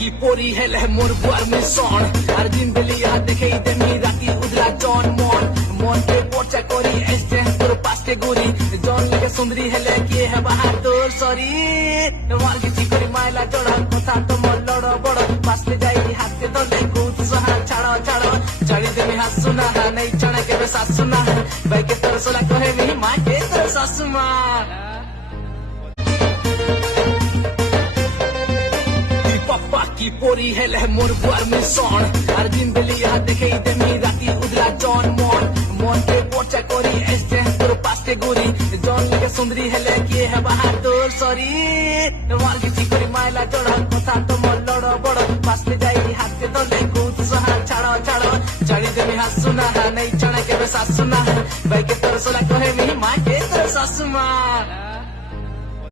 কি পরি হেলে মোর বুয়ার মিশন আর দিন বেলিয়া দেখেই দেমি রাতি উদলা জন মন মনকে পচা করি এসে তোর পাশে গুরি জন লেগে সুন্দরী হেলে কি হেবা তোর শরীর তোমার কিছু করি মাইলা জড় কথা তোমার লড় বড় পাশে যাই হাতে ধরলে কুদ সহা ছাড় ছাড় ছাড়ি দেমি হাসু না নাই ছাড়া কেবে শাশু না বাইকে তোর সোলা কহে মি মাকে তোর শাশু মা কি পরি হেলে মোর বুয়ার মিশন আর দিন বেলিয়া দেখেই দেমি রাতি উদলা জন মন মনকে পচা করি এসে তোর পাশে গুরি জন লেগে সুন্দরী হেলে কি হেবা তোর শরীর তোমার কিছু করি মাইলা জড় কথা তোমার লড় বড় পাশে যাই হাতে ধরলে কুদ সহা ছাড় ছাড় ছাড়ি দেমি হাসু না নাই ছাড়া কেবে শাশু না বাইকে তোর সোলা কহে মি মাকে তোর শাশু মা